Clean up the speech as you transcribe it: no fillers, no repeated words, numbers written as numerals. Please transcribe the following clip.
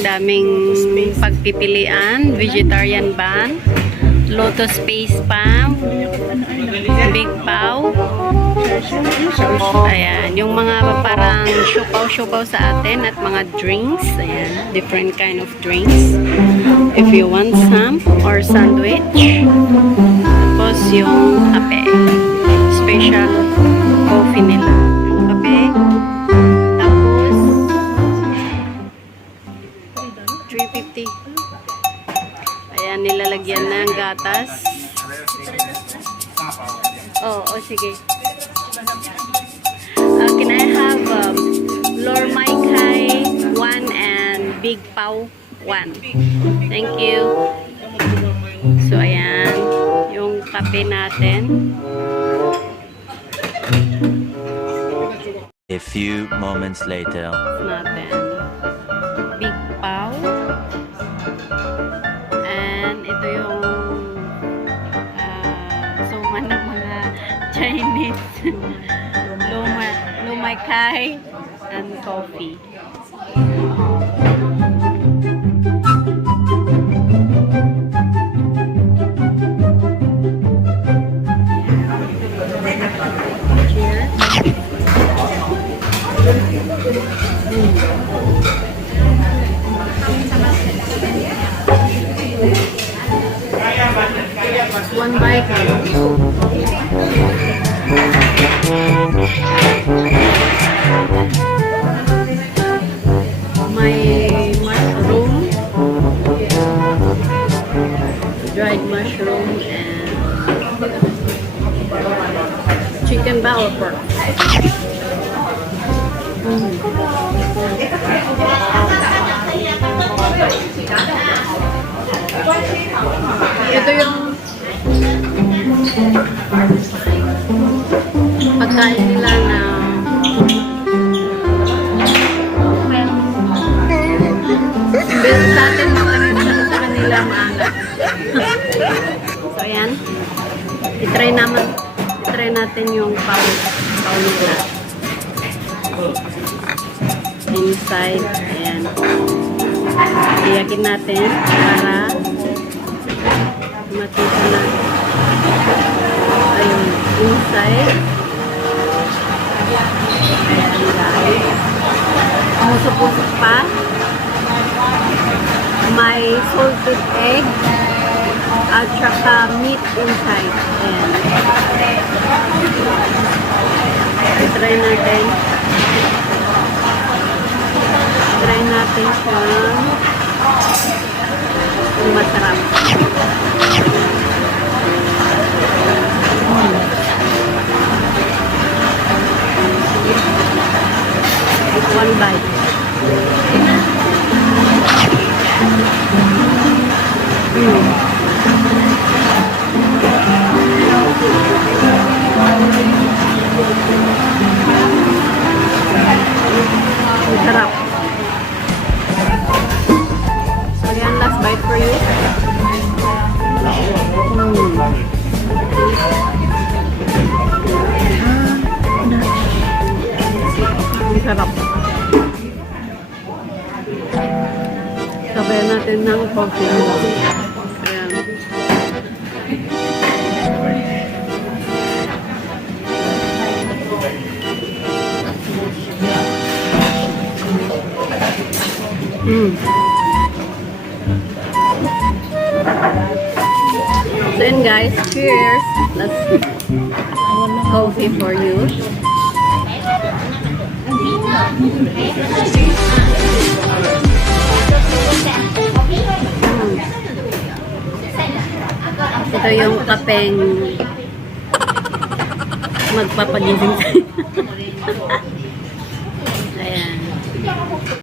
Daming pagpipilian, vegetarian bun, lotus paste palm, big paw. Ayan, yung mga parang siopaw sa atin at mga drinks. Ayan, different kind of drinks. If you want some or sandwich. Tapos yung kape. Special coffee nila. Kape. Tapos 350. Ayan, nilalagyan ng gatas. Oh, sige. Can I have Lor Mai Kai 1 and Big Paw 1? Thank you. So, ayan. Yung kape natin. A few moments later. Natin. Big Paw. And ito yung suman ng mga Chinese. Lumai Kai and coffee. One bite. My mushroom, dried mushroom, and chicken ba or pork? Ito yung pagkain nila na sa atin sa kanila maangat. So ayan, itry natin yung paw nila inside. Ayan, iyakin natin para makita na. Ayun, inside. Ayan guys, umusok-usok pa. May salted egg at saka meat inside. Ayan. Try natin. Try natin kung masarap. One bite. Sarap. So yan, last bite for you. Sarap. Sabayan natin ng coffee. Ayan. So yun guys, cheers. Let's coffee for you. Ito yung kapeng magpapagising sa'yo. Ayan.